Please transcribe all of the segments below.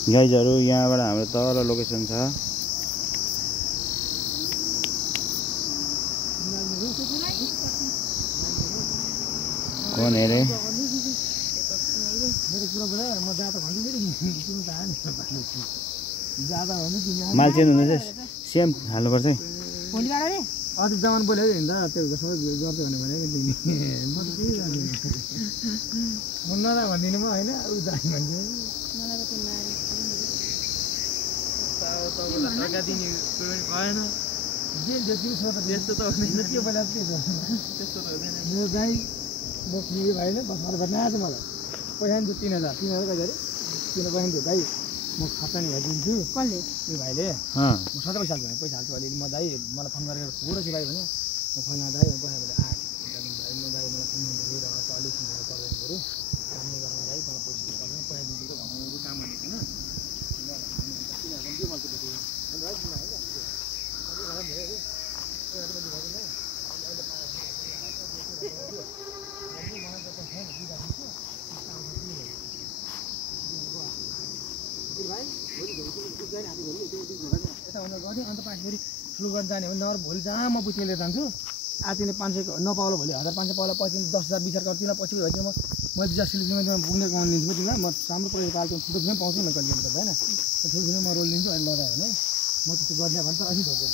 गाइजहरु यहाँबाट हाम्रो तल लोकेसन छ। कौन है रे? माल चेन्ज हुँदैछ, सेम हाल्नुपर्छ है। अझ जमान बोल्यो हिँड्दा त्यो सबै गर्छ भने म त के गर्नु म नरा भन्दिनँ म हैन उ दाइ भन्छ मलाई त मारे टका दिने कुरो पनि भएन जे जति सोच त्यस्तो त हुँदैन के बेला के गर्छ त्यस्तो त हुँदैन मेरो दाइ म फेरि भाइले बस्न भन्ने आज मलाई पैसा नि 3000 गरे किन बहिनी दाइ म खर्च नि हेरिदिन्छु कसले त्यो भाइले म सधैँ पैसा हाल्छु पैसा हाल्छु अलिअलि म दाइ मलाई फोन गरेर पुरो छु भाइ भने म फोन दाइ पैसा भने भाइ म दाइ मलाई फोन नम्बर दिएर त अलिक सिधै पर्दैन बरु कामले गराउँ दाइ मलाई पैसा दिनु पर्दैन पैसा दिन्छु त घरको काम भनेको हैन किन के भन्छु त भाइ किन हैन के गरम भयो रे अन्त पाखेरी ठुलो गर्न जाने हो नर भोलि जहाँ म पुग्ने लिएर जान्छु आज तिमीले 500 नपाउला भोलि 1500 पाउला पछि 10000 विचार गर्छु तिमीलाई पछि भएपछि म जिजा सिलिफीमा तिमीलाई पुग्ने काम लिन्छु तिमीलाई म राम्रो पैसा पाल्छु ठुलो फिल्म पाउँछु न कहिले त हैन ठुलो फिल्म म रोल लिन्छु अनि लगायो भने म त्यस्तो गर्ने भन्छ अनि धोको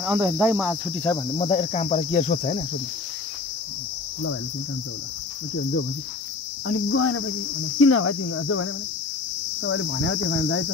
अन्त दाइ म आज छुट्टी छ भने म दाइ काम परेर के सोध्छ हैन सोध्नु ल भाइले तिमी काम छ होला म के हुन्छ भन्छ अनि गएन पछि किन भाइ तिमी जो भने तपाईँले भनेको त्यो दाइ त